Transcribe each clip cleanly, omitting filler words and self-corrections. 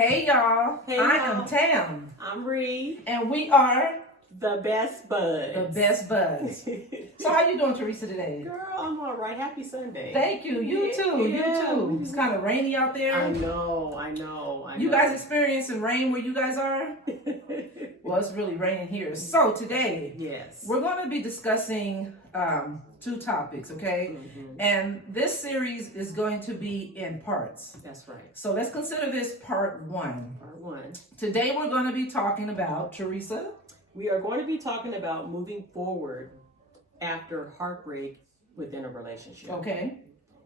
Hey y'all, Hey, I y'all. am Tam, I'm Reed, and we are the best buds. the best buds. So how you doing, Teresa, today? Girl, I'm all right. Happy Sunday. Thank you. You too. Yeah. You too. It's kind of rainy out there. I know. You guys experiencing rain where you guys are? Well, it's really raining here. So today, Yes. we're going to be discussing two topics, okay? Mhm. And this series is going to be in parts. That's right. So let's consider this part one. Part one. Today we're going to be talking about, Teresa. We are going to be talking about moving forward after heartbreak within a relationship. Okay.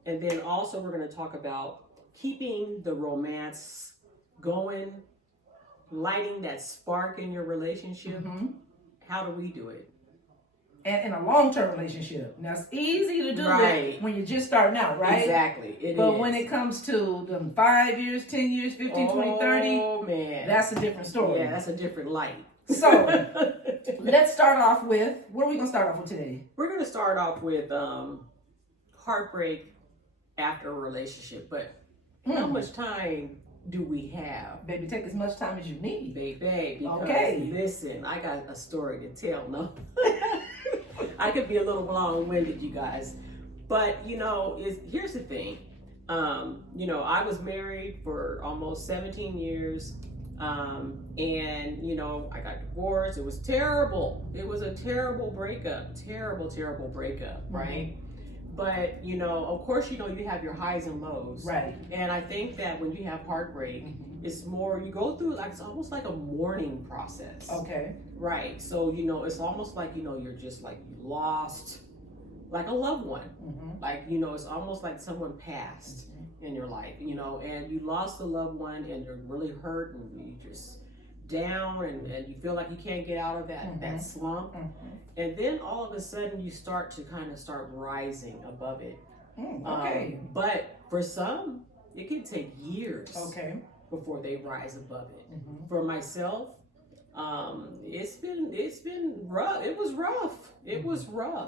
And then also we're going to talk about keeping the romance going, lighting that spark in your relationship. Mm-hmm. How do we do it? And in a long-term relationship. Now, it's easy to do Right. it when you're just starting out, right? Exactly. But when it comes to them 5 years, 10 years, 15, 20, 30, oh man, that's a different story. Yeah, that's a different light. So, let's start off with, what are we going to start off with today? We're going to start off with heartbreak after a relationship. But how much time do we have? Baby, take as much time as you need. Baby, because Okay. listen, I got a story to tell. No, I could be a little long-winded, you guys. But, here's the thing. I was married for almost 17 years. I got divorced. It was terrible. It was a terrible breakup. Terrible breakup, right? But, of course, you have your highs and lows. Right. And I think that when you have heartbreak, it's more, you go through, it's almost like a mourning process. Okay. Right. So, it's almost like, you're just like lost, like a loved one. It's almost like someone passed in your life, and you lost a loved one and you're really hurt and you're just down and you feel like you can't get out of that slump. And then all of a sudden you start rising above it. Okay. But for some, it can take years before they rise above it. For myself, it's been rough. It was rough.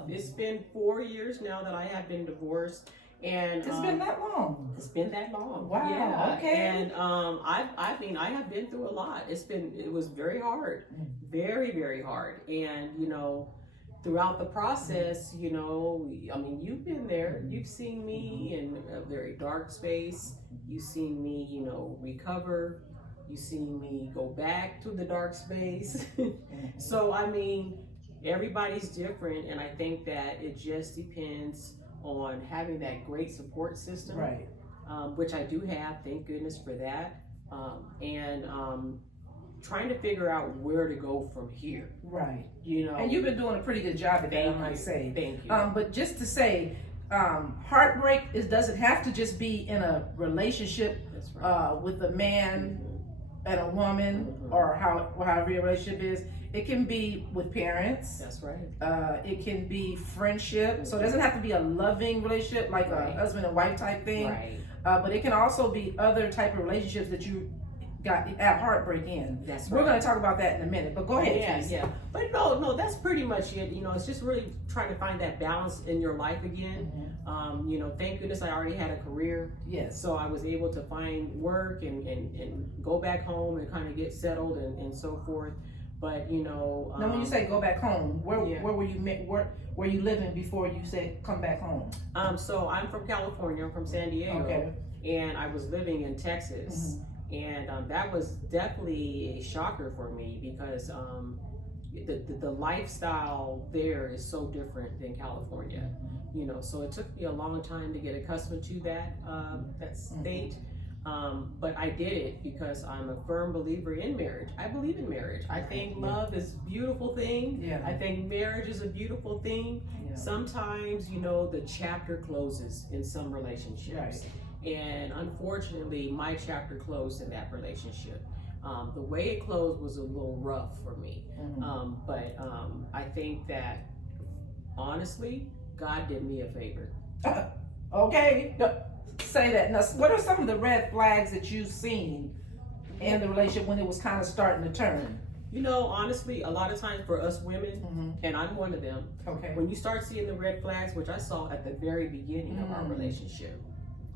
It's been 4 years now that I have been divorced. And It's been that long. It's been that long. Wow. Yeah. Okay. And I have been through a lot. It was very hard. Very, very hard. And throughout the process, you've been there. You've seen me in a very dark space. You've seen me, recover. You've seen me go back to the dark space. So everybody's different, and I think that it just depends on having that great support system, Right. Which I do have, thank goodness for that, and trying to figure out where to go from here. Right. And you've been doing a pretty good job at that, I Thank might you. say. Thank you. But just to say, heartbreak doesn't have to just be in a relationship That's right. with a man and a woman, or however your relationship is. It can be with parents. That's right. It can be friendship. So it doesn't have to be a loving relationship, like a husband and wife type thing. Right. But it can also be other type of relationships that you got at heartbreak in. That's We're right. going to talk about that in a minute. But go ahead. Teresa. Yeah. But no, that's pretty much it. It's just really trying to find that balance in your life again. Thank goodness I already had a career. Yes. So I was able to find work and go back home and kind of get settled and so forth. But Now, when you say go back home, where were you? Where were you living before you said come back home? So I'm from California. I'm from San Diego, and I was living in Texas, and that was definitely a shocker for me because the lifestyle there is so different than California. So it took me a long time to get accustomed to that state. But I did it because I'm a firm believer in marriage. I believe in marriage. I think love is a beautiful thing. Yeah. I think marriage is a beautiful thing. Yeah. Sometimes, the chapter closes in some relationships. Right. And unfortunately, my chapter closed in that relationship. The way it closed was a little rough for me. But I think that, honestly, God did me a favor. Okay. Say that. Now, what are some of the red flags that you've seen in the relationship when it was kind of starting to turn? Honestly, a lot of times for us women, and I'm one of them, Okay. when you start seeing the red flags, which I saw at the very beginning of our relationship,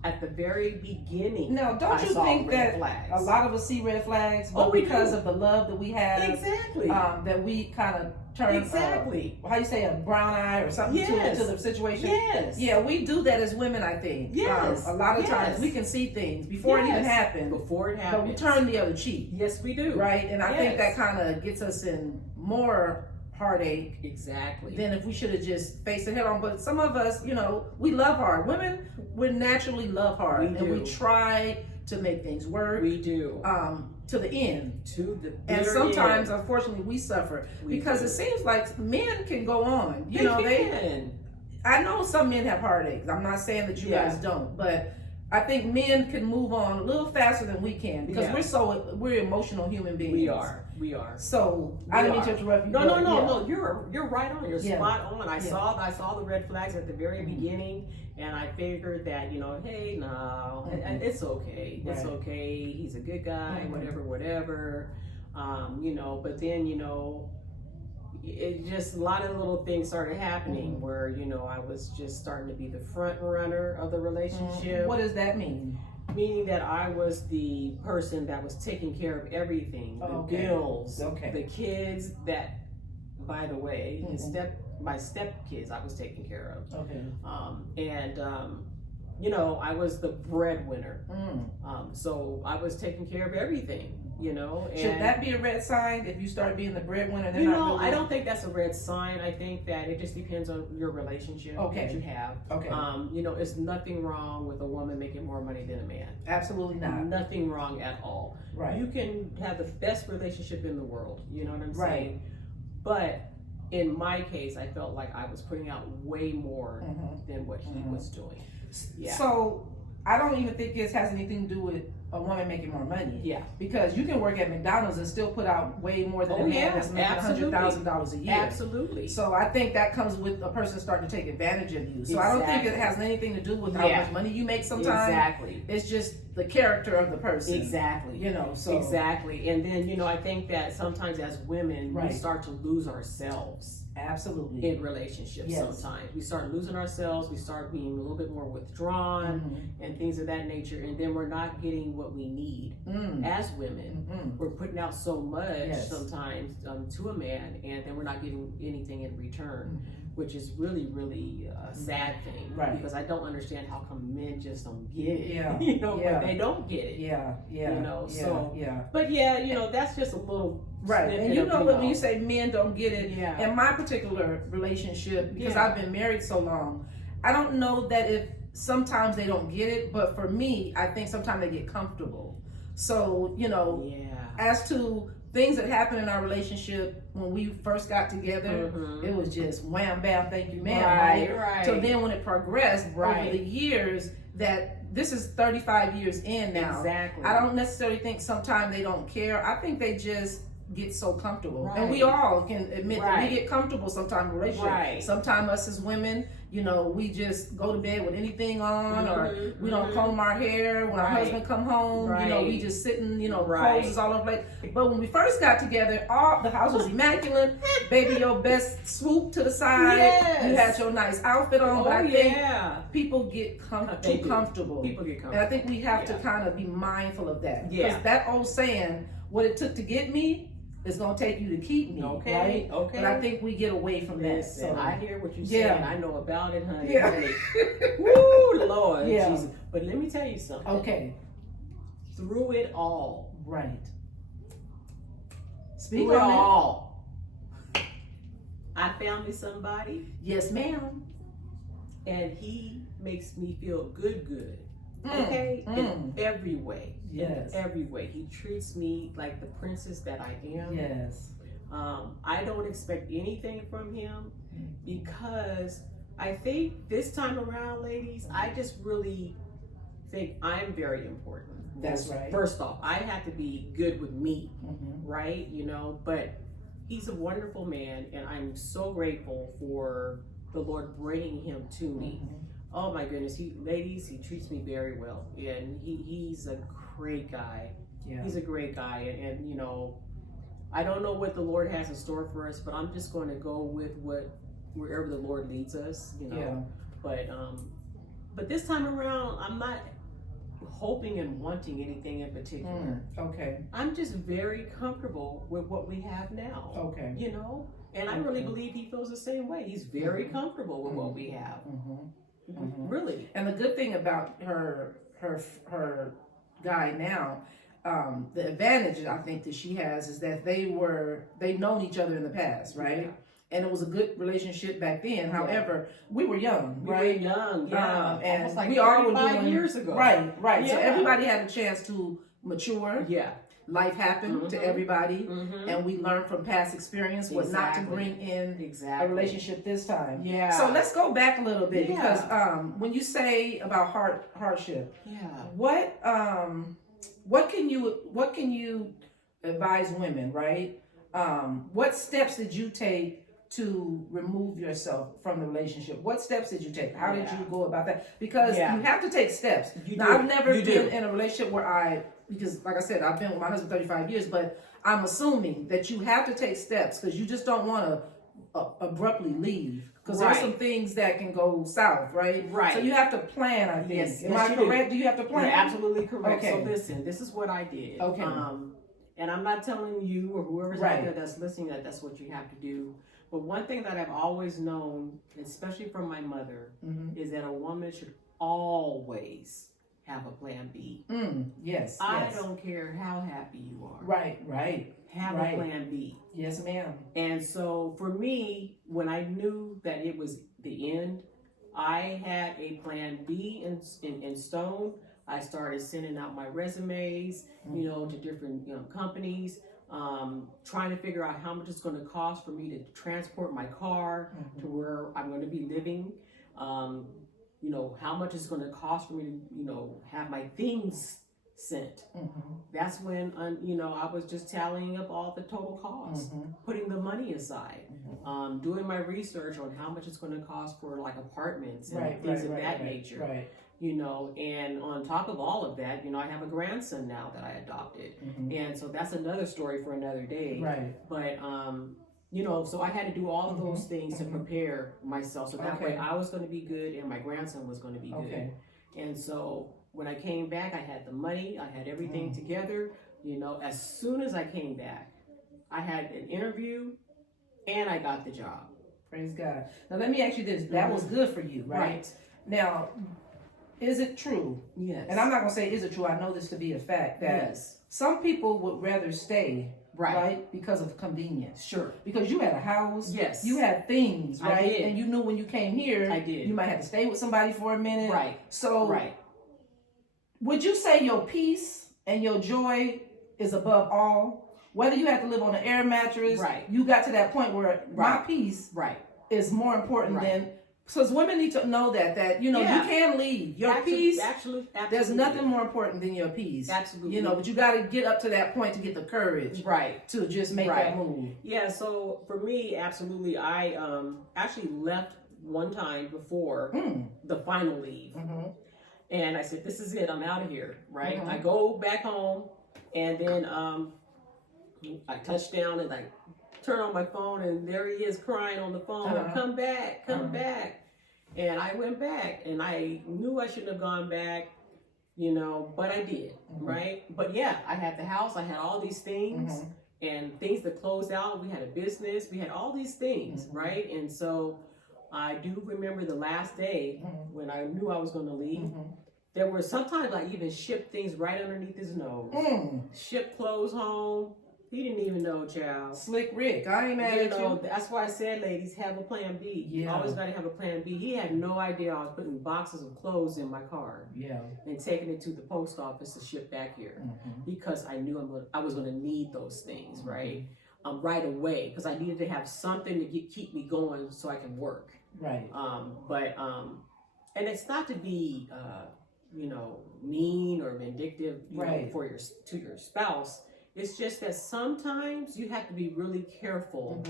at the very beginning. Now, don't I you saw think red that flags. a lot of us see red flags, but Oh, we because do. of the love that we have, Exactly. that we kind of turn, Exactly. how you say, a brown eye or something Yes. to the situation? Yes. Yeah, we do that as women, I think. Yes. A lot of Yes. times we can see things before it even Yes. happens, Before it but happens. we turn the other cheek, Yes, we do. right? And I think that Yes. kind of gets us in more heartache Exactly. than if we should have just faced it head on. But some of us, you know, we love hard. Women, we naturally love hard, We and we do. try to make things work. We do. To the end. To the And bitter sometimes, end. unfortunately, we suffer We because do. it seems like men can go on. You They know, can. I know some men have heartaches. I'm not saying that you Yeah. guys don't, but I think men can move on a little faster than we can because Yeah. we're emotional human beings. We are. We are. So We I didn't mean are. to interrupt you. No, but no, no, yeah. no. You're right on. You're Yeah. spot on. I Yeah. saw the red flags at the very Mhm. beginning, and I figured that, you know, hey, no, Mhm. it's okay. It's Right. okay. He's a good guy. Mhm. Whatever. You know. But then, you know, it just a lot of little things started happening Mhm. where, you know, I was just starting to be the front runner of the relationship. What does that mean? Meaning that I was the person that was taking care of everything, the Okay. bills, Okay. the kids that, by the way, Mhm. my step kids I was taking care of. Okay. You know, I was the breadwinner. Mm. So I was taking care of everything, you know. And Should that be a red sign if you start being the breadwinner? you know, I don't think that's a red sign. I think that it just depends on your relationship Okay. that you have. Okay. You know, it's nothing wrong with a woman making more money than a man. Absolutely not. Nothing wrong at all. Right. You can have the best relationship in the world. You know what I'm Right. saying? But in my case, I felt like I was putting out way more Mhm. than what he Mhm. was doing. Yeah. So I don't even think this has anything to do with a woman making more money. Yeah. Because you can work at McDonald's and still put out way more than Oh, a man yeah. that's making Absolutely. $100,000 a year. Absolutely. So I think that comes with a person starting to take advantage of you. So I don't think it has anything to do with how Yeah. much money you make sometimes. Exactly. It's just the character of the person. Exactly. You know, so. Exactly. And then, you know, I think that sometimes as women, we Right. start to lose ourselves Absolutely. in relationships. Yes. Sometimes we start losing ourselves, we start being a little bit more withdrawn Mhm. and things of that nature, and then we're not getting what we need Mm. as women. Mm. We're putting out so much Yes. sometimes to a man, and then we're not getting anything in return, Mhm. which is really, really a sad thing. Right. Because I don't understand how come men just don't get it. Yeah. You know, Yeah. but they don't get it. Yeah, yeah, You know, yeah, so- yeah. But yeah, you know, that's just a little Right, snippet and you of, know when you say men don't get it, Yeah. in my particular relationship, because Yeah. I've been married so long, I don't know that if sometimes they don't get it, but for me, I think sometimes they get comfortable. So, you know, Yeah. as to things that happened in our relationship when we first got together, Mhm. it was just wham bam, thank you ma'am. Right. So then when it progressed over Right. the years, that this is 35 years in now. Exactly. I don't necessarily think sometimes they don't care. I think they just get so comfortable. Right. And we all can admit that Right. we get comfortable sometimes in relationships. Right. Sometimes us as women, you know, we just go to bed with anything on, or Mhm, we don't mhm. comb our hair when our Right. husband come home. You know, we Right. just sitting, you know, Right. clothes is all over the place. But when we first got together, all the house was immaculate. Baby, your best swoop to the side. Yes. You had your nice outfit on. Oh But I think yeah. people get They too do. comfortable. People get And comfortable. I think we have to Yeah. kind of be mindful of that. Because Yeah. that old saying, what it took to get me is going to take you to keep me. Okay. Right? Okay. But I think we get away from Listen, that. So. I hear what you're Yeah. saying. I know about it, honey. Yeah. honey. Woo, Lord Yeah. Jesus. But let me tell you something. Okay. Through it all. Right. Speak Through it on it. all. I found me somebody, Yes, ma'am. and he makes me feel good. Mm, Okay? mm. In every way. Yes. In every way. He treats me like the princess that I am. Yes. I don't expect anything from him because I think this time around, ladies, I just really think I'm very important. That's right. First off, I have to be good with me, Mhm. right? You know, but he's a wonderful man, and I'm so grateful for the Lord bringing him to me. Mhm. Oh my goodness, ladies, he treats me very well, and he's a great guy. Yeah. He's a great guy, and you know, I don't know what the Lord has in store for us, but I'm just going to go with wherever the Lord leads us, you know. Yeah. But But this time around, I'm not hoping and wanting anything in particular. Okay. I'm just very comfortable with what we have now. Okay. You know? And I really believe he feels the same way. He's very comfortable with what we have. Really. And the good thing about her guy now, the advantage I think that she has is that they've known each other in the past, right? Yeah. And it was a good relationship back then. Yeah. However, we were young, right? We were young, yeah. And almost like we all were 5 years ago. Right. Yeah. So everybody had a chance to mature. Yeah. Life happened to everybody, and we learned from past experience what not to bring in a relationship this time. Yeah. So let's go back a little bit because when you say about hardship, what can you advise women, right? What steps did you take to remove yourself from the relationship? What steps did you take? How did you go about that? Because you have to take steps. I've never been in a relationship where because like I said, I've been with my husband 35 years, but I'm assuming that you have to take steps because you just don't want to abruptly leave because there's some things that can go south, right? Right. So you have to plan, I think. Yes, Am I correct? Do you have to plan? You're absolutely correct. Okay. So listen, this is what I did. Okay. And I'm not telling you or whoever's out there that's listening that that's what you have to do. But one thing that I've always known, especially from my mother, is that a woman should always have a plan B. Yes. I don't care how happy you are. Right. Have a plan B. Yes, ma'am. And so for me, when I knew that it was the end, I had a plan B in stone. I started sending out my resumes, to different companies, trying to figure out how much it's going to cost for me to transport my car to where I'm going to be living. How much it's going to cost for me to, have my things sent. That's when, I was just tallying up all the total costs, putting the money aside, doing my research on how much it's going to cost for like apartments and things of that nature. Right. And on top of all of that, I have a grandson now that I adopted. And so that's another story for another day. Right. But, so I had to do all of those things to prepare myself. So that way I was going to be good and my grandson was going to be good. And so when I came back, I had the money, I had everything together. As soon as I came back, I had an interview and I got the job. Praise God. Now let me ask you this. That was good for you, right? Now, is it true? Yes. And I'm not going to say is it true. I know this to be a fact that some people would rather stay, right? Because of convenience. Sure. Because you had a house. Yes. You had things, right? I did. And you knew when you came here, you might have to stay with somebody for a minute. Right. So, would you say your peace and your joy is above all? Whether you had to live on an air mattress, you got to that point where my peace is more important than. Because women need to know that you can leave. Your peace, absolutely. There's nothing more important than your peace. Absolutely. But you got to get up to that point to get the courage to just make that move. Yeah, so for me, absolutely. I actually left one time before the final leave. And I said, this is it. I'm out of here, right? I go back home and then I touch down and I turn on my phone and there he is crying on the phone. Come back, come back. And I went back and I knew I shouldn't have gone back, but I did, right? But yeah, I had the house, I had all these things and things that closed out. We had a business, we had all these things, right? And so I do remember the last day when I knew I was going to leave. There were sometimes I even shipped things right underneath his nose. Shipped clothes home. He didn't even know, child. Slick Rick, I ain't mad at you. That's why I said, ladies, have a plan B. You always got to have a plan B. He had no idea I was putting boxes of clothes in my car. And taking it to the post office to ship back here. Because I knew I was going to need those things, right? Right away. Because I needed to have something to keep me going so I can work. Right. And it's not to be, mean or vindictive to your spouse. It's just that sometimes you have to be really careful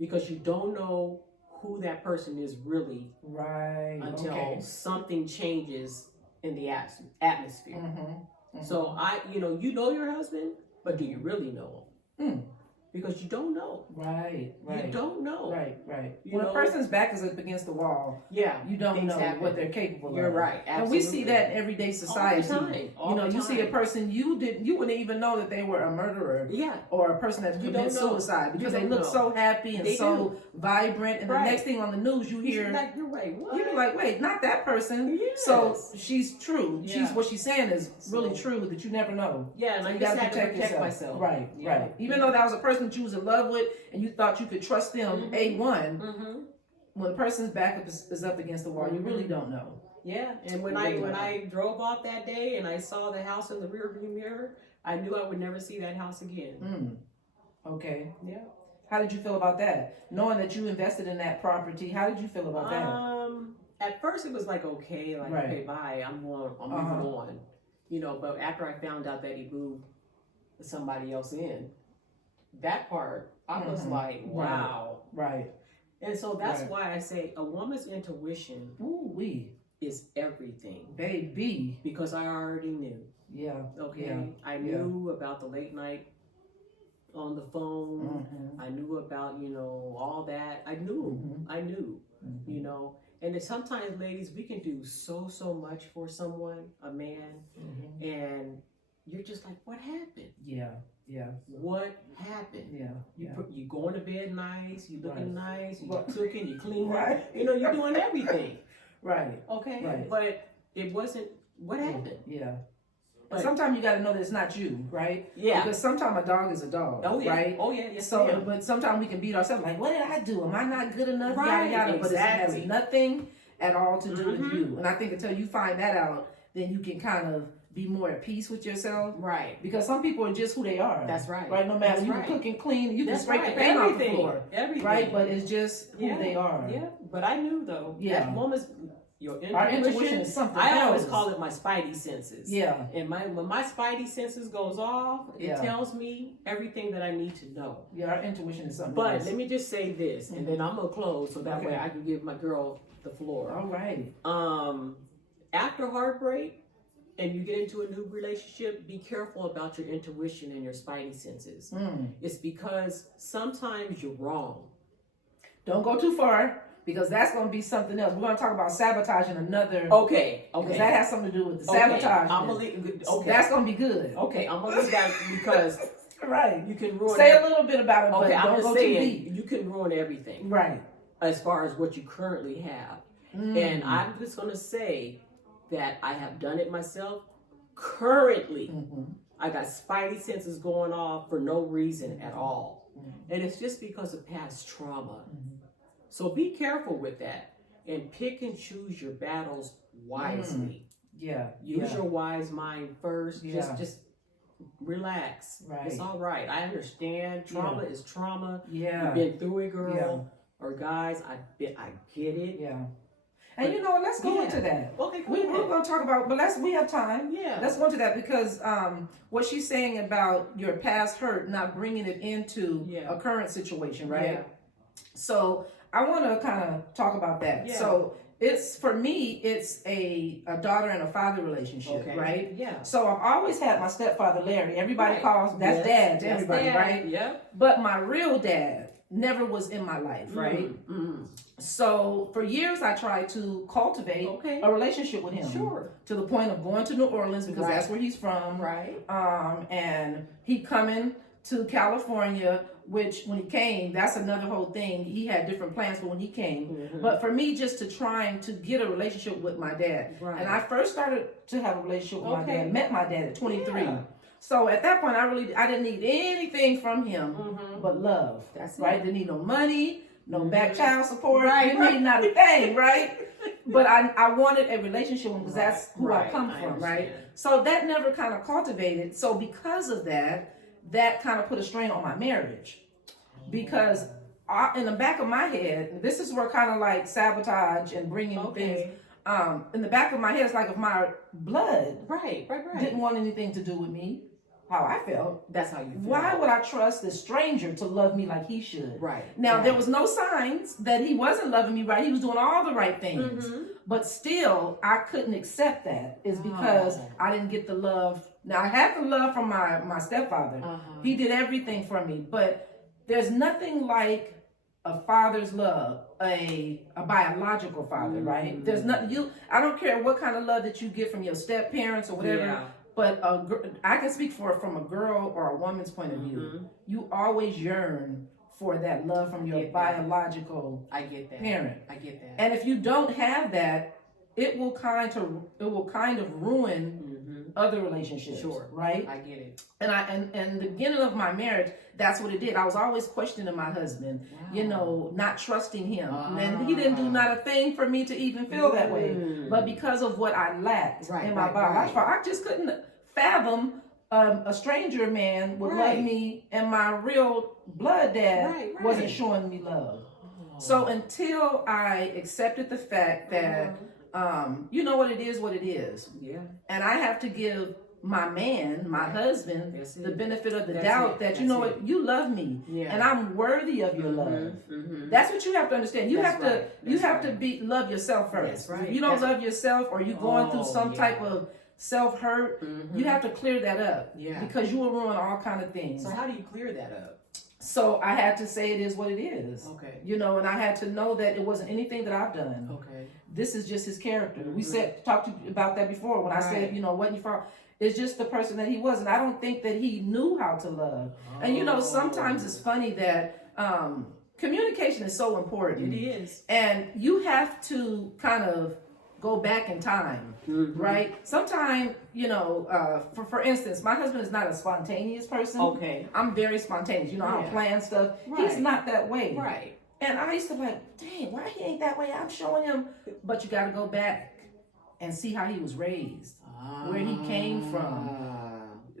because you don't know who that person is really until something changes in the atmosphere. So you know your husband, but do you really know him? because you don't know. Right. You don't know. Right. You When know? a person's back is up against the wall, Yeah, you don't things know happen. what they're capable You're of. right. Absolutely. And we see that in everyday society. All the time. You see a person you wouldn't even know that they were a murderer. Yeah. Or a person that committed suicide because they look so happy and so vibrant, and the next thing on the news you hear, you're like, what? you're like, wait, not that person. Yes. So she's true. Yeah. What she's saying is really true, that you never know. Yeah, and so I you just gotta had to protect myself. Right. Even though that was a person that you was in love with and you thought you could trust them, A1, when a person's back is up against the wall, you really don't know. Yeah, and when I drove off that day and I saw the house in the rearview mirror, I knew I would never see that house again. Okay. Yeah. How did you feel about that? Knowing that you invested in that property, how did you feel about that? At first it was like, okay, bye, I'm moving on. You know, but after I found out that he moved somebody else in, that part, I was like, wow. Right. And so that's why I say a woman's intuition is everything. Baby. Because I already knew. Yeah. Okay. Yeah. I knew about the late night on the phone. I knew about, you know, all that. I knew, you know. And sometimes, ladies, we can do so much for someone, a man, and you're just like, what happened? Yeah. What happened? Yeah. You going to bed nice, you looking nice, you cooking, you cleaning, you know, you're doing everything. Right. Okay. Right. But it wasn't what happened. Yeah. But sometimes you got to know that it's not you, right? Yeah. Because sometimes a dog is a dog, right? Oh yeah. Yes, so, but sometimes we can beat ourselves like, what did I do? Am I not good enough? Yada yada. But it has nothing at all to do with you. And I think until you find that out, then you can kind of be more at peace with yourself. Right. Because some people are just who they are. That's right. Right? No matter, you can cook and clean, you can scrape the paint off the floor. Everything. Right? But it's just who they are. Yeah. But I knew though, that woman's, our intuition is something I always call it my spidey senses. Yeah. And when my spidey senses goes off, it tells me everything that I need to know. Yeah, our intuition is something But let me just say this, and then I'm going to close so that way I can give my girl the floor. All right. After heartbreak, and you get into a new relationship, be careful about your intuition and your spidey senses. It's because sometimes you're wrong. Don't go too far, because that's going to be something else. We're going to talk about sabotage in another. Okay. Because that has something to do with the sabotage. That's going to be good. Okay, I'm going to leave that because right. You can ruin Say a little bit about it, but don't go too deep. You can ruin everything. Right. As far as what you currently have. And I'm just going to say that I have done it myself. Currently, I got spidey senses going off for no reason at all. And it's just because of past trauma. So be careful with that and pick and choose your battles wisely. Use your wise mind first. Just relax. Right. It's all right. I understand. Trauma is trauma. Yeah. You've been through it, girl. Or guys, I get it. Yeah. And you know what? Let's go into that. Okay, we're going to talk about, but we have time. Yeah. Let's go into that because what she's saying about your past hurt, not bringing it into a current situation, right? Yeah. So I want to kind of talk about that. Yeah. So for me, it's a daughter and a father relationship, right? Yeah. So I've always had my stepfather, Larry. Everybody calls, that's dad to everybody, right? Yeah. But my real dad never was in my life, right? So for years I tried to cultivate a relationship with him. Sure. To the point of going to New Orleans because that's where he's from. Right. And he coming to California, which when he came, that's another whole thing. He had different plans for when he came. But for me, just to trying to get a relationship with my dad. Right. And I first started to have a relationship with my dad, met my dad at 23. Yeah. So at that point, I didn't need anything from him but love. That's right. Didn't need no money, no back child support. Didn't need not a thing, right? But I wanted a relationship with him because that's who I come from, right? So that never kind of cultivated. So because of that kind of put a strain on my marriage. Because in the back of my head, this is where kind of like sabotage and bringing things. In the back of my head, it's like if my blood didn't want anything to do with me, how I felt. That's how you feel. Why would I trust a stranger to love me like he should? Right. Now, there was no signs that he wasn't loving me right. He was doing all the right things. But still, I couldn't accept that. It's because I didn't get the love. Now, I had the love from my stepfather. He did everything for me. But there's nothing like a father's love, a biological father, right? There's nothing I don't care what kind of love that you get from your step parents or whatever, but I can speak from a girl or a woman's point of view. You always yearn for that love from your biological parent. I get that. And if you don't have that, it will kind of ruin other relationships. Sure. Right? I get it. And the beginning of my marriage, that's what it did. I was always questioning my husband, not trusting him. And he didn't do not a thing for me to even feel that way. But because of what I lacked in my biological, I just couldn't fathom a stranger man would love me and my real blood dad wasn't showing me love. So until I accepted the fact that you know what it is. Yeah. And I have to give my man, my husband, the benefit of the doubt that you know what, you love me and I'm worthy of your love. That's what you have to understand. You have to love yourself first. If you don't love yourself or you're going through some type of self-hurt, you have to clear that up because you will ruin all kind of things. So how do you clear that up? So I had to say it is what it is. Okay. You know, and I had to know that it wasn't anything that I've done. Okay. This is just his character. We talked about that before when I said, you know, wasn't your fault. It's just the person that he was. And I don't think that he knew how to love. And you know, sometimes it's funny that communication is so important. It is. And you have to kind of go back in time, right? Sometimes, you know, for instance, my husband is not a spontaneous person. Okay. I'm very spontaneous. You know, I don't plan stuff. He's not that way. Right. And I used to be like, dang, why he ain't that way? I'm showing him. But you got to go back and see how he was raised, where he came from.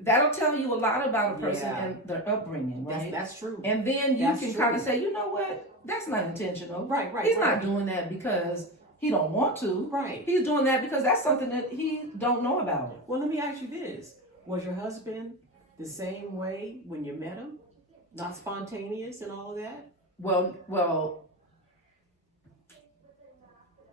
That'll tell you a lot about a person and their upbringing, right? That's true. And then you can kind of say, you know what? That's not intentional. Right. He's not doing that because he don't want to. Right. He's doing that because that's something that he don't know about. Well, let me ask you this. Was your husband the same way when you met him? Not spontaneous and all of that? Well,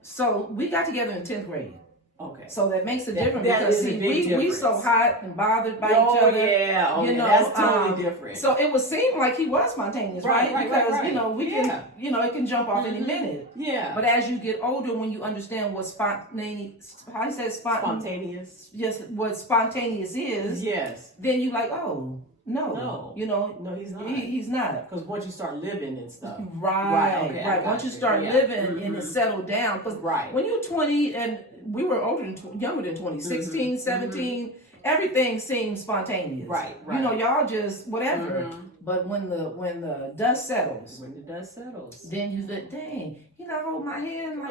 so we got together in 10th grade. Okay. So that makes a difference because see, we so hot and bothered by each other. Yeah. Okay. You know, that's totally different. So it would seem like he was spontaneous, right? Because you know, we can, you know, it can jump off any minute. Yeah. But as you get older, when you understand what spontaneous, how he says spontaneous, yes, what spontaneous is, yes, then you like, oh. No, you know, no, he's not. He's not. Because once you start living and stuff, right. Once you start living and it settled down, because when you're 20 and we were younger than 20, 16, 17, everything seems spontaneous. Right. You know, y'all just whatever. But when the dust settles, then you think, dang, he not hold my hand like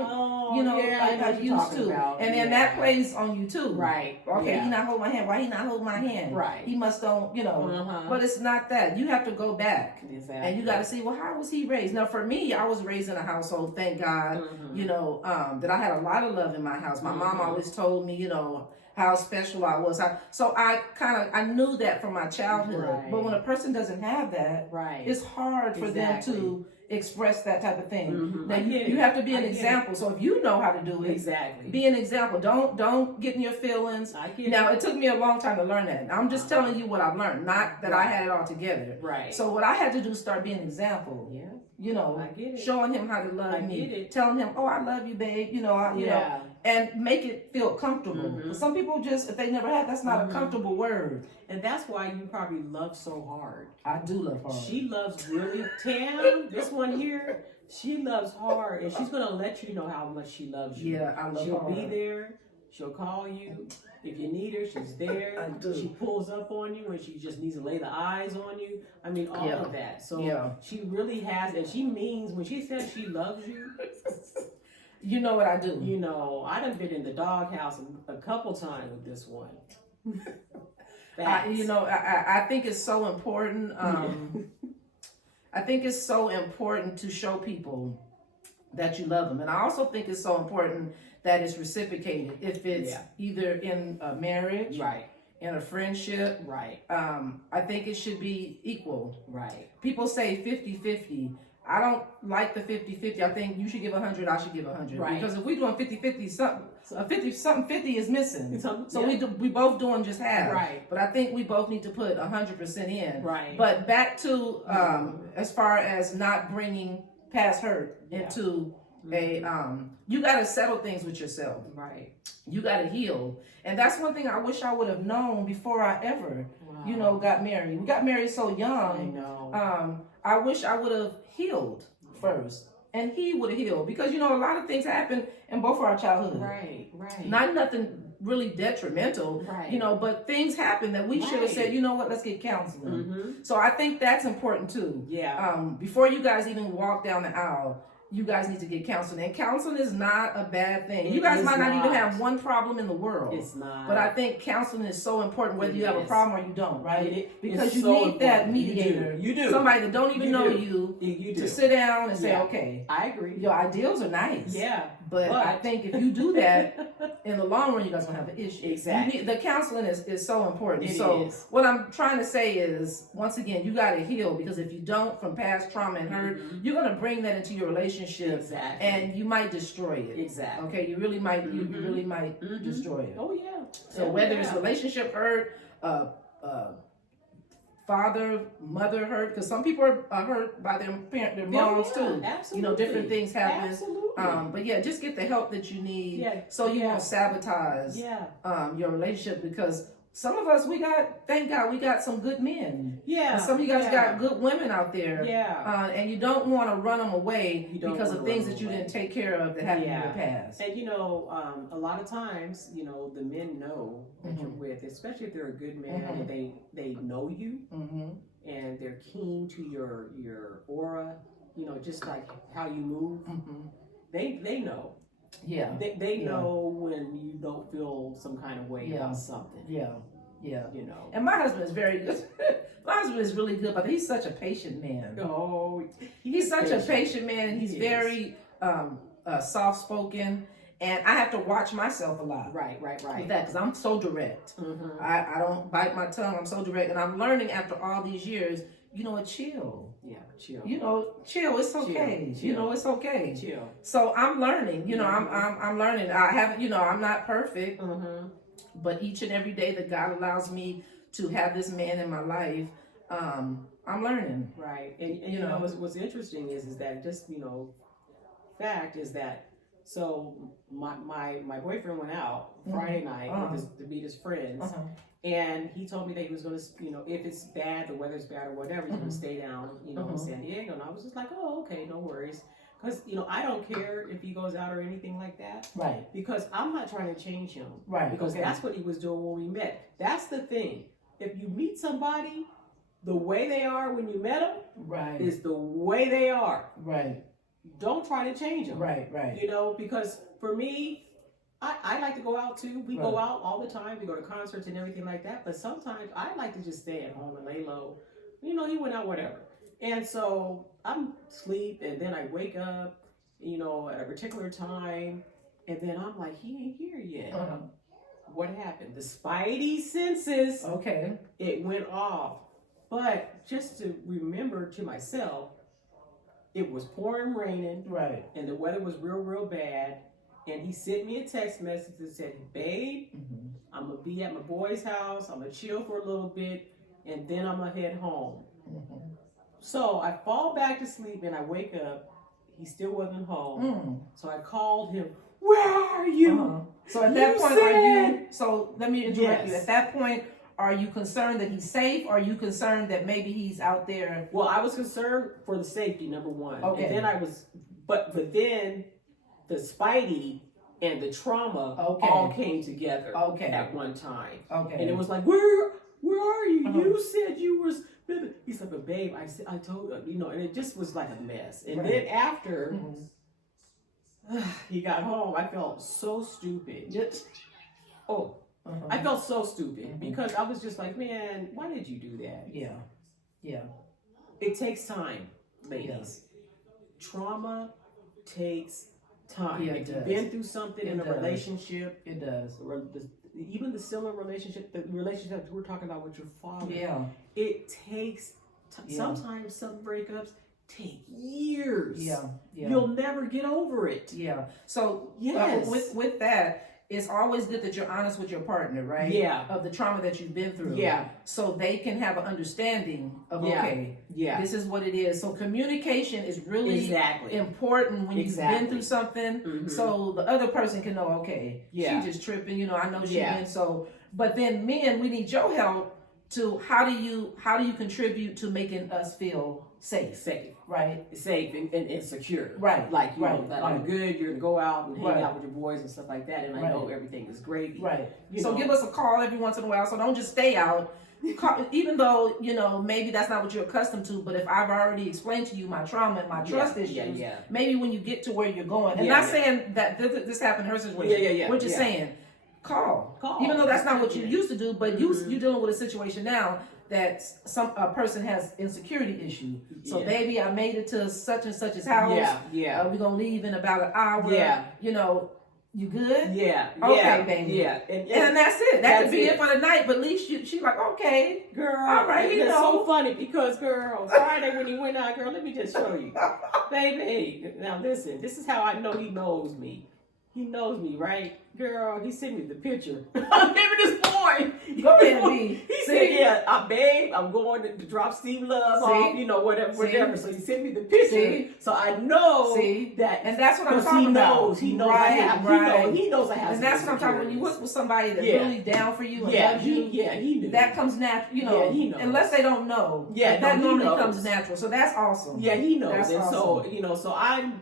you know, like I used to. And then that plays on you too. Right. Okay, he not hold my hand. Why he not hold my hand? Right. He must don't, you know. But it's not that. You have to go back. Exactly. And you got to see, well, how was he raised? Now, for me, I was raised in a household, thank God, you know, that I had a lot of love in my house. My mom always told me, you know, how special I was. So I knew that from my childhood. Right. But when a person doesn't have that, it's hard for them to express that type of thing. Now you have to be an example. So if you know how to do it, be an example. Don't get in your feelings. Now it took me a long time to learn that. I'm just telling you what I've learned, not that I had it all together. Right. So what I had to do is start being an example. Yeah. You know, showing him how to love me, telling him, "Oh, I love you, babe." You know, you know, and make it feel comfortable. Some people just, if they never had, that's not a comfortable word. And that's why you probably love so hard. I do love hard. She loves really, Tam, this one here, she loves hard, and she's gonna let you know how much she loves you. Yeah, I love She'll hard. be there. She'll call you. If you need her, she's there. I do. She pulls up on you when she just needs to lay the eyes on you. I mean, all of that. So she really has, and she means, when she says she loves you, you know what I do. You know, I done been in the doghouse a couple times with this one. I think it's so important. I think it's so important to show people that you love them. And I also think it's so important that it's reciprocated. If it's either in a marriage, in a friendship, I think it should be equal. Right. People say 50-50. I don't like the 50-50. I think you should give 100, I should give 100. Right. Because if we're doing 50-50, 50 is missing. So we both doing just half. Right. But I think we both need to put 100% in. Right. But back to as far as not bringing past hurt into you got to settle things with yourself. Right. You got to heal. And that's one thing I wish I would have known before I ever, got married. We got married so young. I know. I wish I would have healed first. And he would have healed. Because, a lot of things happened in both of our childhood. Right. Not nothing really detrimental, but things happen that we should have said, let's get counseling. So I think that's important too. Yeah. Before you guys even walk down the aisle, you guys need to get counseling. And counseling is not a bad thing. You guys might not even have one problem in the world. It's not. But I think counseling is so important whether you have a problem or you don't, right? Because you need that mediator. You do. Somebody that don't even know you to sit down and say, okay. I agree. Your ideals are nice. Yeah. But I think if you do that, in the long run, you guys will have an issue. Exactly. The counseling is so important. It is. What I'm trying to say is, once again, you got to heal, because if you don't, from past trauma and hurt, you're going to bring that into your relationship. Exactly. And you might destroy it. Exactly. Okay, you really might. You really might destroy it. Oh yeah. So whether it's relationship hurt, father, mother hurt, because some people are hurt by their moms too. Absolutely. Different things happen. Absolutely. But just get the help that you need, so you won't sabotage your relationship, because some of us, thank God, we got some good men. Yeah. And some of you guys got good women out there. Yeah. And you don't want to run them away because of things that you didn't take care of that happened in the past. And a lot of times, the men know that you're with, especially if they're a good man and they know you and they're keen to your aura, just like how you move. They know. Yeah. They know when you don't feel some kind of way about something. Yeah. And my husband is very good. My husband is really good, but he's such a patient man. Oh, he's such a patient man, and he's very soft-spoken. And I have to watch myself a lot. Right. With that, because I'm so direct. I don't bite my tongue. I'm so direct, and I'm learning after all these years. Chill. Yeah, chill. Chill. It's okay. Chill. It's okay. Chill. So I'm learning. I'm learning. I haven't. I'm not perfect. But each and every day that God allows me to have this man in my life, I'm learning. Right. And what's interesting is that just fact is that. So my boyfriend went out Friday night to meet his friends. And he told me that he was going to, if it's bad, the weather's bad or whatever, he's going to stay down, in San Diego. And I was just like, oh, okay, no worries. Because, I don't care if he goes out or anything like that. Right. Because I'm not trying to change him. Right. Because that's what he was doing when we met. That's the thing. If you meet somebody, the way they are when you met them is the way they are. Right. Don't try to change them. Right. Because for me, I like to go out too. We go out all the time. We go to concerts and everything like that. But sometimes I like to just stay at home and lay low. He went out, whatever. And so I'm asleep, and then I wake up, at a particular time. And then I'm like, he ain't here yet. What happened? The spidey senses. Okay. It went off. But just to remember to myself, it was pouring raining. Right. And the weather was real, real bad. And he sent me a text message that said, babe, I'm going to be at my boy's house. I'm going to chill for a little bit. And then I'm going to head home. So I fall back to sleep and I wake up. He still wasn't home. So I called him. Where are you? So at that point, so let me interrupt you. At that point, are you concerned that he's safe? Or are you concerned that maybe he's out there? Well, I was concerned for the safety, number one. Okay. And then I was, but then the spidey and the trauma all came together at one time. Okay. And it was like, where are you? You said you was. He's like, but babe, I told you, and it just was like a mess. And then after he got home, I felt so stupid. I felt so stupid because I was just like, man, why did you do that? Yeah. It takes time, ladies. Trauma takes time. If you've been through something in a relationship, it does. Even the similar relationship, the relationship we're talking about with your father, it takes sometimes some breakups take years. You'll never get over it. So with that, it's always good that you're honest with your partner, right? Yeah. Of the trauma that you've been through. Yeah. So they can have an understanding of, Yeah. okay, yeah, this is what it is. So communication is really exactly important when you've been through something. Mhm. So the other person can know, okay, Yeah. she just tripping, you know, I know she Yeah. been so. But then men, we need your help to how do you contribute to making us feel safe, right? Safe and secure, Right? Like you know right, that right. I'm good. You're gonna go out and hang Right. out with your boys and stuff like that, and I know everything is great, Right. You So know. give us a call every once in a while. So don't just stay out. Even though, you know, maybe that's not what you're accustomed to, but if I've already explained to you my trauma and my trust issues, maybe when you get to where you're going, and not saying that this happened in her situation, we're just saying, call. Even though that's not what you used to do, but you're dealing with a situation now that a person has insecurity issue. So baby, I made it to such and such's house. We're gonna leave in about an hour. You know, you good? Okay, baby. And that's it. That could be it for the night. But at least she's like, okay, girl. All right, it's so funny because, girl, Friday when he went out, girl, let me just show you, baby. Now listen, this is how I know he knows me. He knows me, right? Girl, he sent me the picture. I'm giving this boy. Go ahead, B. He said, babe, I'm going to drop Steve Love off, you know, whatever. So he sent me the picture. So I know that. And that's what I'm talking about. He knows I have. He knows I have. And that's what I'm talking about. When you work with somebody that's really down for you and loves you, he knew. That comes natural, you know, he knows. Unless they don't know. That normally comes natural. So that's awesome. Yeah, he knows. That's and awesome. so, you know, so I'm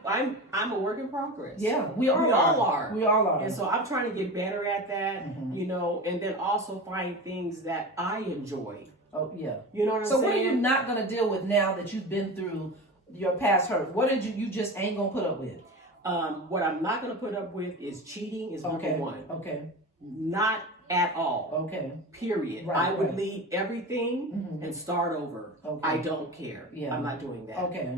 a work in progress. Yeah, we all are. We all are. And so I'm trying to get better at that, you know, and then also find things that I enjoy. Oh, yeah. You know what I'm saying? So what are you not going to deal with now that you've been through your past hurt? What did you just ain't going to put up with? What I'm not going to put up with is cheating is number one. Okay. Not at all. Okay. Period. I would leave everything and start over. Okay. I don't care. Yeah. I'm not doing that. Okay.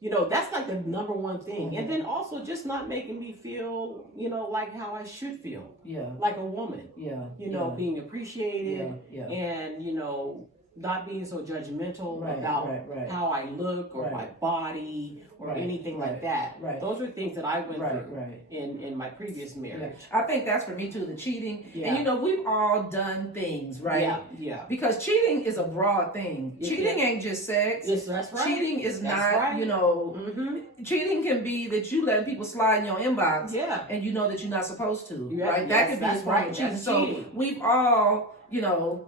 You know, that's like the number one thing. And then also just not making me feel, you know, like how I should feel. Yeah. Like a woman. Yeah. You know, being appreciated. Yeah. And, you know, not being so judgmental about how I look or my body or anything like that. Those are things that I went through in my previous marriage. I think that's for me too, the cheating. And you know, we've all done things, right? Yeah. Because cheating is a broad thing. Cheating ain't just sex. Yes, that's right. Cheating is not, you know, cheating can be that you letting people slide in your inbox and you know that you're not supposed to, right? That could be a form of cheating. So we've all, you know,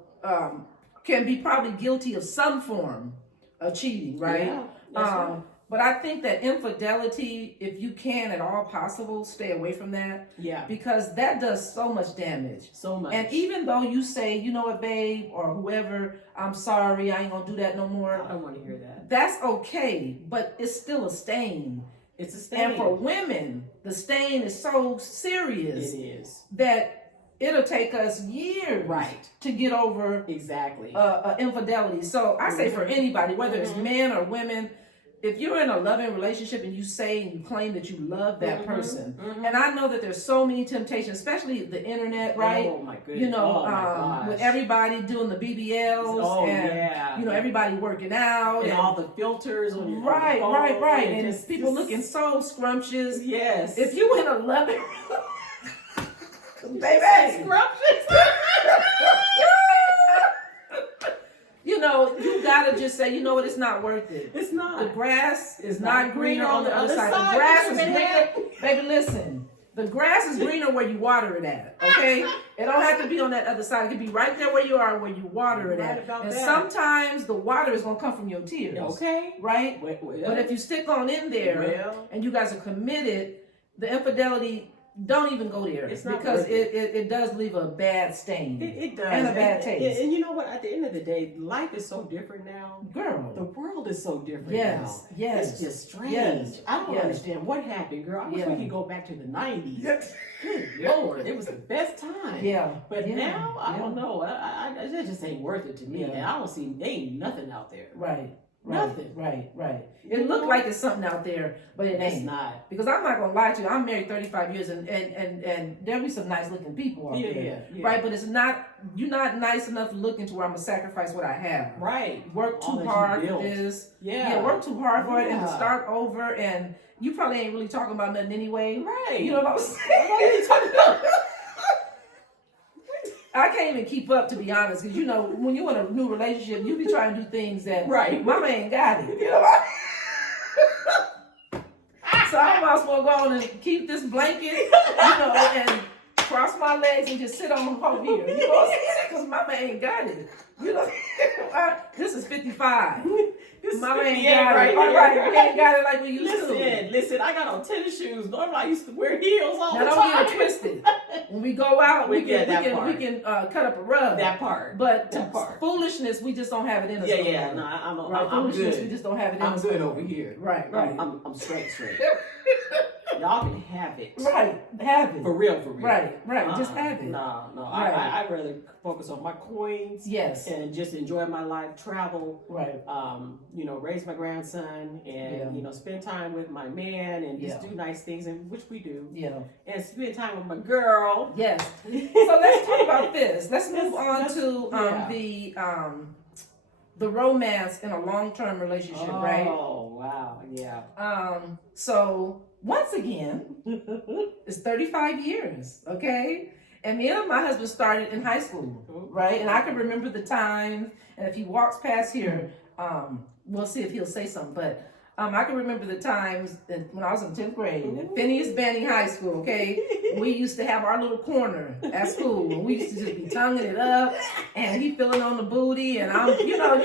can be probably guilty of some form of cheating, right? Right. But I think that infidelity, if you can at all possible, stay away from that. Yeah. Because that does so much damage. So much. And even though you say, you know what, babe, or whoever, I'm sorry, I ain't gonna do that no more. I don't want to hear that. That's okay, but it's still a stain. It's a stain. And for women, the stain is so serious. It is. That it'll take us years to get over infidelity. So I say for anybody, whether it's men or women, if you're in a loving relationship and you say and you claim that you love that person, and I know that there's so many temptations, especially the internet, right? Oh my goodness. You know, with everybody doing the BBLs and you know, everybody working out and all the filters on your right, phone, and people looking so scrumptious. Yes. If you in a loving baby, scrumptious. You know, you gotta just say, you know what, it's not worth it. It's not. The grass is not greener on the other side. The grass is greener. Baby, listen. The grass is greener where you water it at, okay? It don't have to be on that other side. It can be right there where you are, where you water it at. And sometimes the water is going to come from your tears. Okay. Right? But if you stick on in there and you guys are committed, the infidelity, don't even go there. It's not because it does leave a bad stain. It does. And a bad taste. And you know what? At the end of the day, life is so different now. Girl. The world is so different now. Yes. It's just strange. Yes. I don't understand what happened, girl. I wish we could go back to the 90s. Good Lord. It was the best time. Yeah. But now, I don't know. It just ain't worth it to me. And I don't see, there ain't nothing out there. Right. Nothing. Right. It looked like it's something out there, but it ain't. It's not. Because I'm not gonna lie to you, I'm married 35 years, and there'll be some nice looking people out there, right? But it's not. You're not nice enough looking to where I'm gonna sacrifice what I have. Right. Work too hard for this. Yeah. Work too hard for it, and to start over, and you probably ain't really talking about nothing anyway. Right. You know what I'm saying? What are you talking about? I can't even keep up, to be honest, because you know when you're in a new relationship, you be trying to do things that my man got it. You know. So I might as well go on and keep this blanket, you know, and cross my legs and just sit on over here. You know what I'm saying? Because my man got it. You know, this is 55. My man got it. All right, we ain't got it like we used to. Listen, I got on tennis shoes. Normally I used to wear heels all the time. Now don't get it twisted. When we go out, we can cut up a rug. That part. But foolishness, we just don't have it in us. Yeah. No, I'm foolishness, good. We just don't have it in us. I'm good over here. Right. I'm straight. Y'all can have it. Right, have it. For real. Right, just have it. No. Right. I really focus on my coins. Yes. And just enjoy my life, travel. Right. You know, raise my grandson and, you know, spend time with my man and just do nice things, and which we do. Yeah. And spend time with my girl. Yes. So let's talk about this. Let's move on to the romance in a long-term relationship, right? Oh, wow. Yeah. So once again, it's 35 years, okay? And me and my husband started in high school, right? And I can remember the time, and if he walks past here, we'll see if he'll say something, but I can remember the times that when I was in 10th grade at Phineas Banning High School, okay? We used to have our little corner at school, and we used to just be tonguing it up, and he feeling on the booty, and I'm, you know,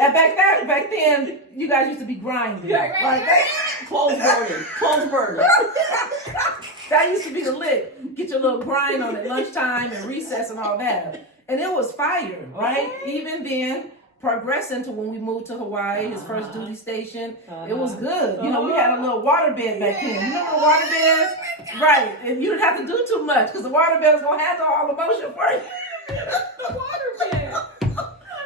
and back then, you guys used to be grinding. Clothes burning. That used to be the lick. Get your little grind on at lunchtime and recess and all that. And it was fire, right? Even then, progressing to when we moved to Hawaii, his first duty station, it was good. You know, we had a little water bed back then. You remember the water beds? Right. And you didn't have to do too much because the water bed was going to handle all the motion for you.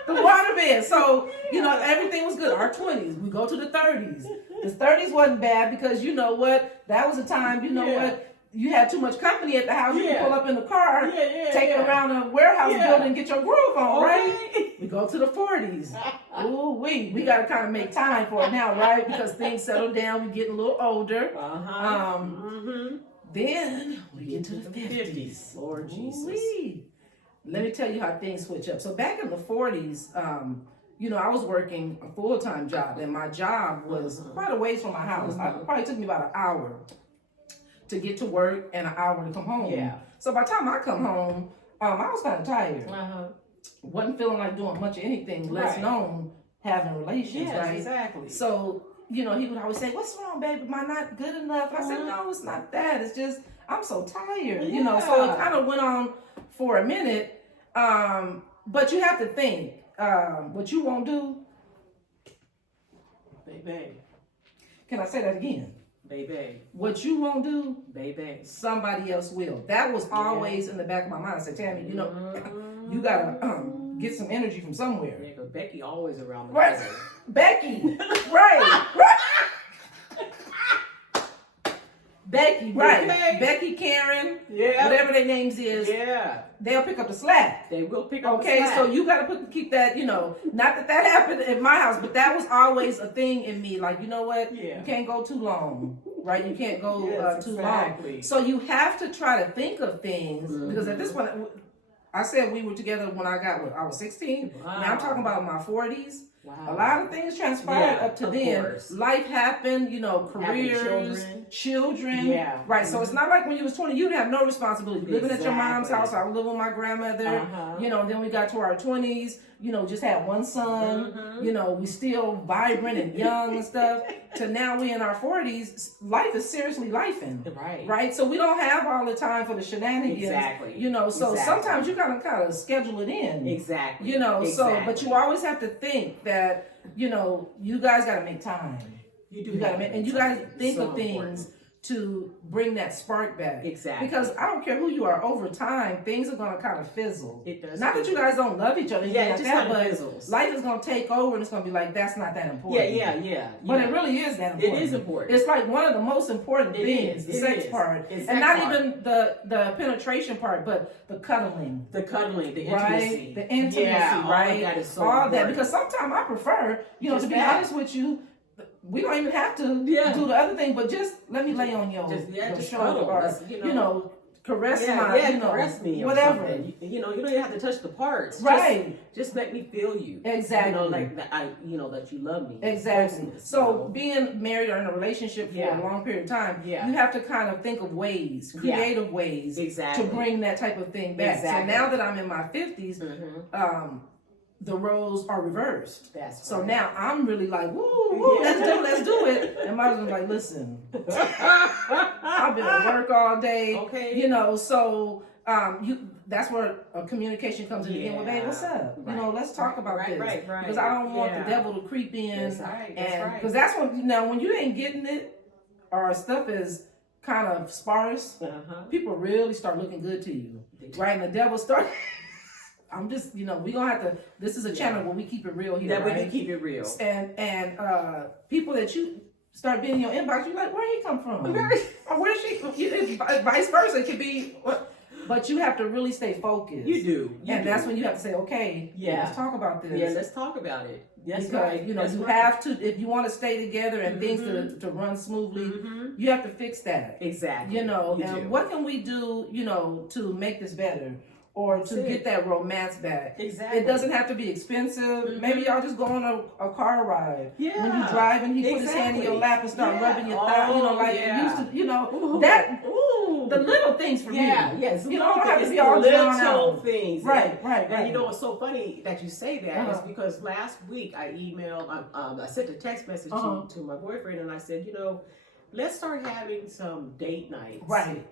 The water bed. So, you know, everything was good. Our 20s. We go to the 30s. The 30s wasn't bad because, you know what, that was a time, you know what, you had too much company at the house. You could pull up in the car, take it around a warehouse building and get your groove on, right? We go to the 40s. Ooh, we got to kind of make time for it now, right? Because things settle down. We get a little older. Then we get to the 50s. Lord Jesus. Ooh-wee. Let me tell you how things switch up. So back in the 40s, you know, I was working a full-time job, and my job was quite a ways from my house. It probably took me about an hour to get to work and an hour to come home. Yeah. So by the time I come home, I was kind of tired. Wasn't feeling like doing much of anything, less known having relations, right? Exactly. So, you know, he would always say, "What's wrong, babe? Am I not good enough?" And I said, "No, it's not that. It's just I'm so tired." You know, so it kind of went on for a minute. But you have to think, what you won't do. Baby. Can I say that again? Baby. What you won't do, baby, somebody else will. That was always in the back of my mind. I said, Tammy, you know, you gotta get some energy from somewhere. Yeah, because Becky always around the corner. Becky, right. Becky, right. Okay. Becky, Karen, whatever their names is. Yeah. They'll pick up the slack. They will pick up the slack. Okay, so you got to keep that, you know, not that happened at my house, but that was always a thing in me. Like, you know what? Yeah. You can't go too long, right? You can't go too long. So you have to try to think of things, because at this point, I said we were together when I was 16. Wow. Now I'm talking about my 40s. Wow. A lot of things transpired up to then. Course. Life happened, you know, careers, children. Yeah. Right. So it's not like when you was 20, you didn't have no responsibility. Living at your mom's house. I was living with my grandmother. You know, then we got to our 20s, you know, just had one son. You know, we still vibrant and young and stuff. To now we in our 40s, life is seriously lifing. Right. Right. So we don't have all the time for the shenanigans. Exactly. You know, so sometimes you gotta kind of schedule it in. Exactly. You know, so but you always have to think that, you know, you guys gotta make time. You do. You gotta make, and you guys think of things to bring that spark back. Exactly. Because I don't care who you are, over time, things are going to kind of fizzle. It does. Not that you guys don't love each other, yeah, like that, but fizzles. Life is going to take over and it's going to be like, that's not that important. Yeah. But it really is that important. It is important. It's like one of the most important things, the sex part. It's and not part. even the penetration part, but the cuddling. The intimacy. Right? The intimacy, yeah, right? All of that is so all important. that. Because sometimes I prefer, to be honest with you, we don't even have to do the other thing, but just let me lay on your shoulder or, caress caress me, whatever. You don't even have to touch the parts. Right. Just make me feel you. Exactly. Like that that you love me. Exactly. So being married or in a relationship for a long period of time, you have to kind of think of ways, creative ways, to bring that type of thing back. Exactly. So now that I'm in my 50s, the roles are reversed. So now I'm really like, woo, let's do it. And my husband's like, listen, I've been at work all day. Okay. So that's where communication comes in again. Well, babe, what's up? Right. Let's talk about this. Right. Because I don't want the devil to creep in. That's right. And because that's when you ain't getting it, or stuff is kind of sparse, people really start looking good to you. Right? And the devil starts. I'm just, we're going to have to, this is a channel where we keep it real here, that right? we can keep it real. And people that you start being in your inbox, you're like, where he come from? Or where's she? Vice versa, it could be, but you have to really stay focused. You do. That's when you have to say, okay, let's talk about this. Yeah, let's talk about it. That's because, right. you have to, if you want to stay together and things to run smoothly, you have to fix that. Exactly. And what can we do, to make this better? Or to get that romance back. Exactly. It doesn't have to be expensive. Maybe y'all just go on a car ride. Yeah. When you drive and he put his hand in your lap and start rubbing your thigh, like you used to, that, the little things for me. Yes. You don't have to be all drawn out. Things. Right. And what's so funny that you say that is because last week I emailed, I sent a text message to my boyfriend and I said, let's start having some date nights. Right.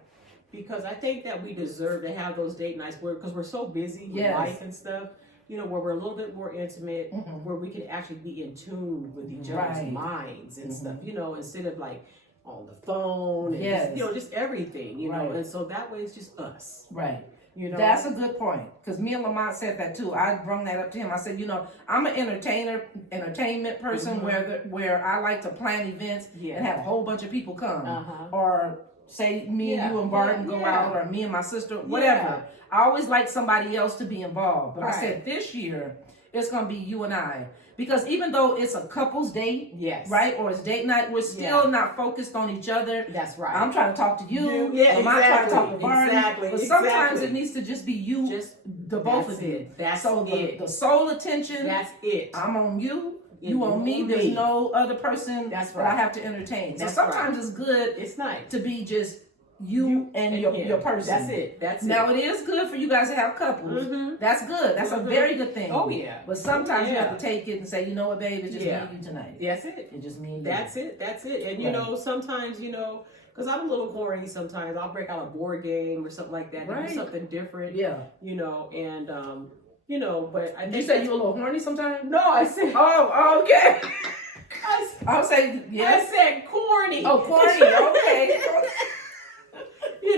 Because I think that we deserve to have those date nights because we're so busy with life and stuff, where we're a little bit more intimate, where we can actually be in tune with each other's minds and stuff, instead of like on the phone and just everything, and so that way it's just us. Right. That's a good point, because me and Lamont said that too. I brung that up to him. I said, I'm an entertainment person where I like to plan events and have a whole bunch of people come, or say me and you and Barton go out, or me and my sister, whatever. I always like somebody else to be involved. But I said this year, it's going to be you and I. Because even though it's a couple's date, right, or it's date night, we're still not focused on each other. That's right. I'm trying to talk to you. I'm trying to talk to Barton. But sometimes it needs to just be you, just the both of you. That's so the sole attention, that's it. I'm on you. You on me. There's no other person that I have to entertain. So sometimes it's good. It's nice to be just you and your person. That's it. That's now it is good for you guys to have couples. That's good. That's a very good thing. Oh yeah. But sometimes you have to take it and say, you know what, babe, it's just me and you tonight. That's it. It's just me and you. That's it. And sometimes because I'm a little corny sometimes. I'll break out a board game or something like that. Do something different. Yeah. But I think you say you're a little horny sometimes? No, I said. Oh, okay. I'll say I said corny. Oh, corny. Okay.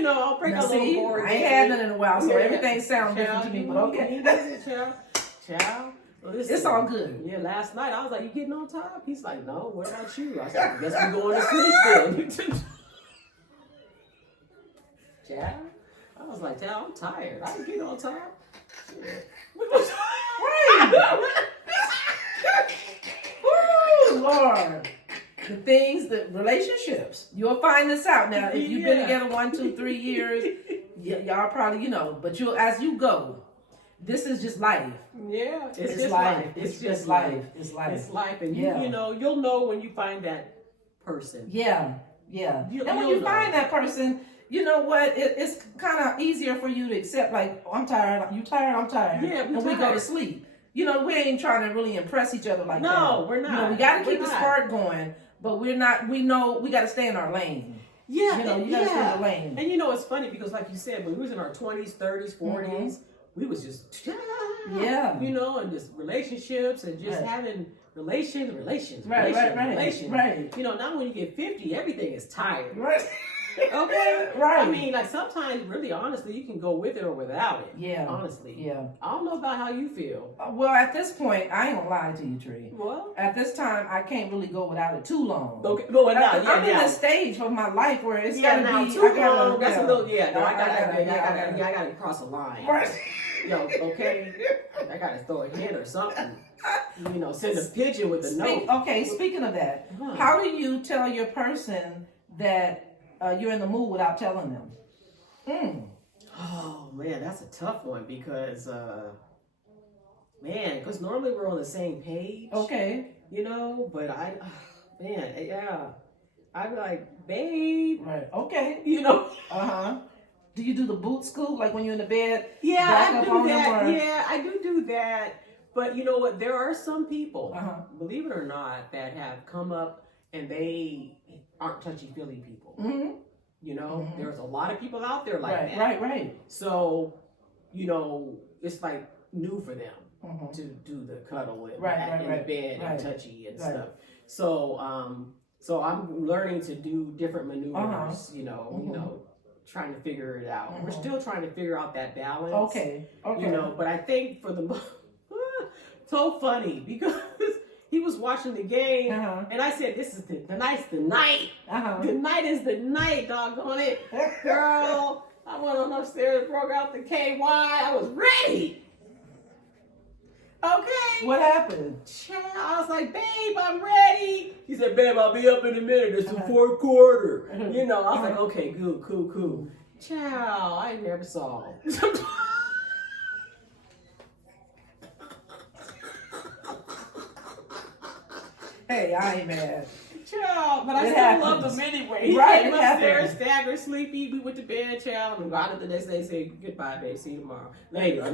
I'll break a little board. I ain't had none in a while, so everything sounds different to me. But okay. Child. Listen, it's all good. Yeah, last night I was like, "You getting on top?" He's like, "No, what about you?" I said, "I guess we're going to sleep then." Child, I was like, "Child, I'm tired. I can get on top." Woo, Lord. The things, the relationships. You'll find this out now. If you've been together 1, 2, 3 years, y'all probably, but as you go, this is just life. Yeah, it's just life. It's just life. It's life. It's life, and you'll know when you find that person. Yeah. And when you find that person, you know what? It's kind of easier for you to accept. Like, oh, I'm tired. You tired? I'm tired. Yeah, and we go to sleep. We ain't trying to really impress each other like that. No, we're not. We got to keep the spark going, but we're not. We know we got to stay in our lane. Yeah, you got to stay in the lane. And it's funny because, like you said, when we was in our 20s, 30s, 40s, we was just and just relationships and just having relations. Right. You know, now when you get 50, everything is tired. Right. Okay? Right. I mean, like sometimes, really honestly, you can go with it or without it. Yeah. Honestly. Yeah. I don't know about how you feel. Well, at this point, I ain't gonna lie to you, Tree. Well, at this time, I can't really go without it too long. Okay. Well, I'm in a stage of my life where it's gotta now be too long. That's a little. Yeah. No, I gotta cross a line. Right. Yo, okay. I gotta throw a hit or something. You know, send a pigeon with a note. Okay. Speaking of that, how do you tell your person that you're in the mood without telling them? Oh man, that's a tough one because normally we're on the same page. Okay. You know, but I'd be like, babe. Right. Okay. You know. Do you do the boot scoop like when you're in the bed? Yeah, I do that. Yeah, I do that. But you know what? There are some people, believe it or not, that have come up and they aren't touchy-feely people. You know, there's a lot of people out there like that. Right. So, you know, it's like new for them to do the cuddle and in the bed and touchy and stuff. So, so I'm learning to do different maneuvers. You know, trying to figure it out. We're still trying to figure out that balance. Okay. You know, but I think for the so funny because he was watching the game, and I said, "This is tonight's the night. Tonight is the night, doggone it, girl." I went on upstairs, broke out the KY. I was ready. Okay. What happened? I was like, "Babe, I'm ready." He said, "Babe, I'll be up in a minute. It's the fourth quarter." You know, I was like, "Okay, good, cool." Child, I never saw him. Hey, I ain't mad. Child, but I still loved him anyway. He came upstairs, staggered, sleepy. We went to bed, child, and got up the next day and said, "Goodbye, babe. See you tomorrow."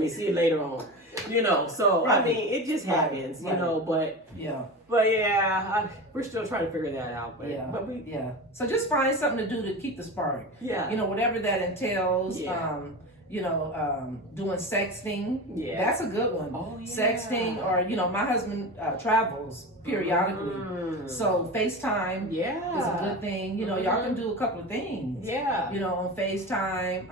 See you later on. You know, so I mean, it just happens, you know. But we're still trying to figure that out. But So just find something to do to keep the spark. Yeah. You know, whatever that entails. Yeah. You know, doing sexting. Yeah. That's a good one. Oh, yeah. Sexting, or, you know, my husband travels periodically. So FaceTime is a good thing. You know, y'all can do a couple of things. Yeah. You know, on FaceTime,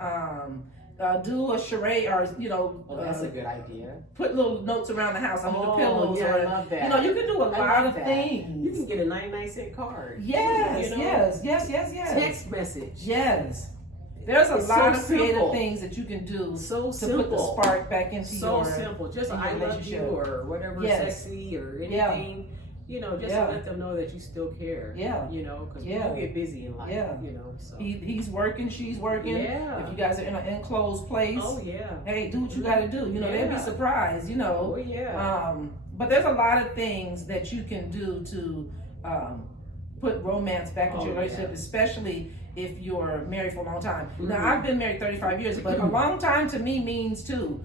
do a charade, or, you know. That's a good idea. Put little notes around the house under the pillows. I love that. You know, you can do a lot of things. You can get a 99-cent card. Yes, you know? yes. Text message. Yes. There's a lot of creative things that you can do to put the spark back into your relationship. So simple. Just I love you or whatever, sexy or anything. You know, just to let them know that you still care. Yeah. You know, because people get busy in life. Yeah. You know, so. He's working, she's working. Yeah. If you guys are in an enclosed place. Oh, yeah. Hey, do what you got to do. You know, they'll be surprised, you know. Oh, yeah. But there's a lot of things that you can do to put romance back into your relationship, especially if you're married for a long time. Now, I've been married 35 years, but a long time to me means 10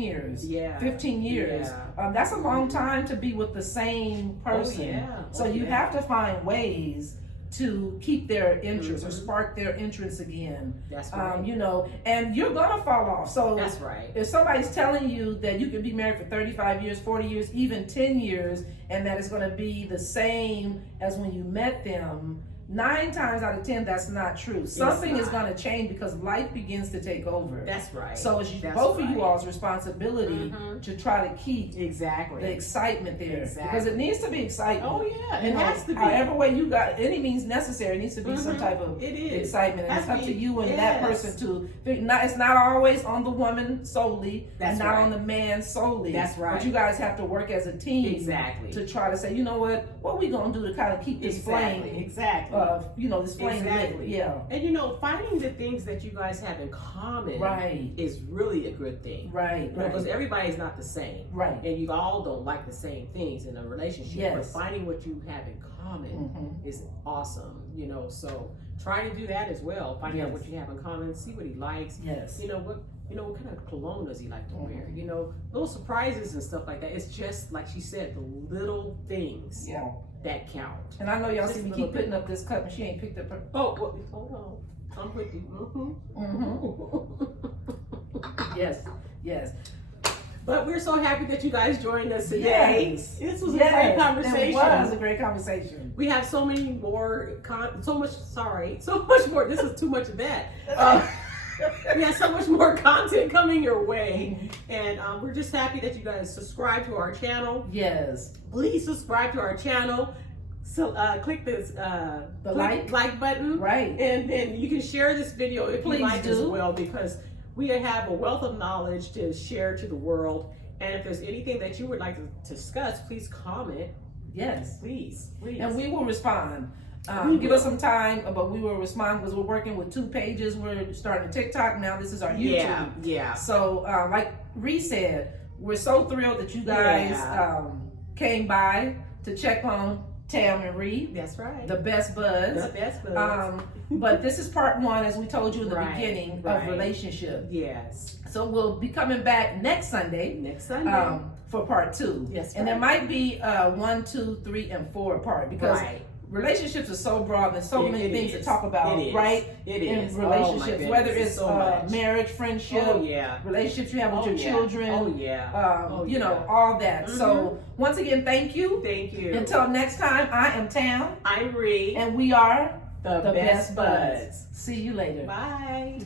years, 15 years. That's a long time to be with the same person. So you have to find ways to keep their interest or spark their interest again. That's right. You know, and you're gonna fall off. So that's right. If somebody's telling you that you can be married for 35 years, 40 years, even 10 years, and that it's gonna be the same as when you met them, 9 times out of 10, that's not true. Something is going to change because life begins to take over. That's right. So it's both of you all's responsibility to try to keep the excitement there. Because it needs to be excitement. Oh, yeah. It has to be. However way you got, any means necessary, it needs to be some type of excitement. And it's up to you and that person to, it's not always on the woman solely. That's not on the man solely. That's right. But you guys have to work as a team to try to say, you know what are we going to do to kind of keep this flame? You know, this flame lit. Yeah. And you know, finding the things that you guys have in common is really a good thing. Right. Because everybody's not the same. Right. And you all don't like the same things in a relationship. Yes. But finding what you have in common is awesome. You know, so try to do that as well. Find out what you have in common, see what he likes. Yes. You know, what kind of cologne does he like to wear? You know, little surprises and stuff like that. It's just like she said, the little things. Yeah. That count. And I know y'all see me keep putting up this cup and she ain't picked up her. Oh, well, hold on. I'm with you. Yes. But we're so happy that you guys joined us today. Yes. This was a great conversation. It was a great conversation. We have so many more, so much more. This is too much of that. We have so much more content coming your way. And we're just happy that you guys subscribe to our channel. Yes. Please subscribe to our channel. So click this like button. Right. And then you can share this video if Please you like do. as well, because we have a wealth of knowledge to share to the world. And if there's anything that you would like to discuss, please comment. Yes. Please. And we will respond. Give us some time, but we will respond because we're working with 2 pages. We're starting TikTok now. This is our YouTube. Yeah. So, like Ree said, we're so thrilled that you guys came by to check on Tam and Ree. That's right. The best buds. The best buds. But this is part 1, as we told you in the beginning, of relationship. Yes. So we'll be coming back next Sunday. For part 2. Yes. And there might be 1, 2, 3, and 4 part, because relationships are so broad. There's so many things to talk about, right? It is. In relationships, whether it's so marriage, friendship, relationships you have with your children, you know, all that. So once again, thank you. Thank you. Until next time, I am Tam. I'm Ree. And we are the best buds. See you later. Bye.